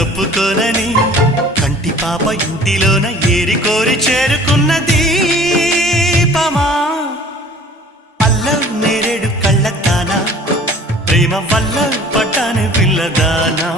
తప్పుకోనని కంటి పాప ఇంటిలోన ఏరి కోరి చేరుకున్న దీపమా అల్లం నేరేడు కళ్ళతానా ప్రేమ వల్ల పట్టాను పిల్లదానా